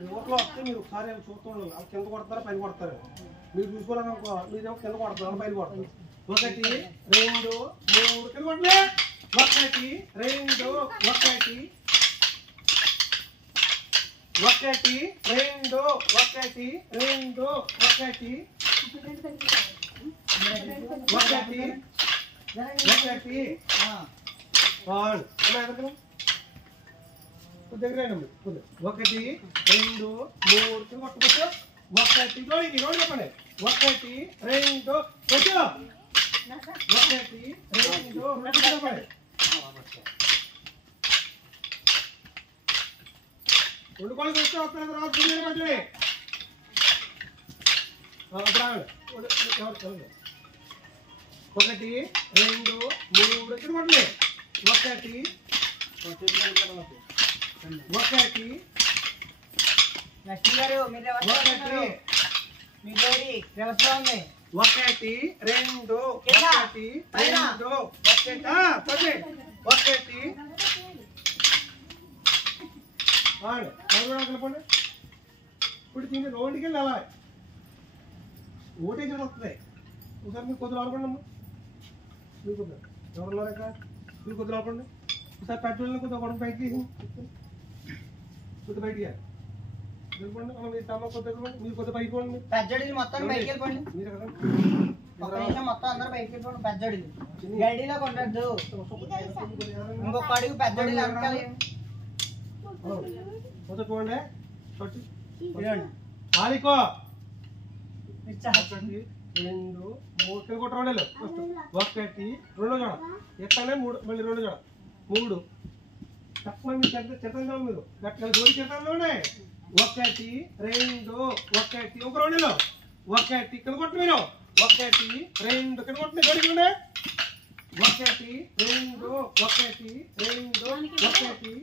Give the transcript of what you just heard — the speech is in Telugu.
యువతలో వస్తే మీరు ఒకసారి చూస్తూ ఉండాలి. అది కింద కొడతారా పైన కొడతారు. మీరు చూసుకోవాలనుకో మీరేమో కింద కొడతారు పైన కొడతారు. 1 2 3 కింద కొట్టలే. 1 2 1 1 1 2 1 దగ్గర 1 2 3 కొట్టుకోవచ్చు. 1 2 చెప్పండి. 1 2 కొట్టు. 1 2 చెప్పండి. రెండు కోళ్ళు వస్తే వస్తున్న తర్వాత పట్టండి. ఎవరు 1 2 3 కొట్టండి. 1 లక్ష్మి గారు మీరు ఎవరు మీ జోడి వ్యవస్థ ఉంది 1 2 1 2 కలపండి. ఇప్పుడు దీన్ని రౌండ్కి వెళ్ళి అలా ఓటేజ్ వస్తుంది. ఒకసారి మీరు కొద్దిగా ఆడుకోండి అమ్మా. మీరు కొద్దిగా ఎవరున్నారు ఇక్కడ మీరు కొద్దిగా ఆడుకోండి. ఒకసారి పెట్రోల్ని కొద్దిగా కొడుకు బయటికి కొద్దిగా బయటికి వెళ్ళిపోండి. మీరు కొద్దిగా బయట పోండి. పెద్దడికి మొత్తం బయటికి వెళ్ళిపోండి. మీరు కదా ఒక నిమిషం మొత్తం అందరూ బయటికి వెళ్ళిపోండి. పెద్దడికి గడిలో కొట్టద్దు. ఇంకొక అడుగు పెద్దడికి వెనకాలి. మొదటి పోండి. ఆలికో 2 3 కొట్ట 2 1 2 జడ ఎక్కడనే 3 మళ్ళీ 2 జడ 3 తక్కువ మీరు చెత్తంగా మీరు గట్టిగా జోడి చెత్తంలోనే 1 2 1 ఒక 2 1 ఇక్కడ కొట్టు మీరు 1 2 ఇక్కడ కొట్టు జోడికి 1 2 1 2 1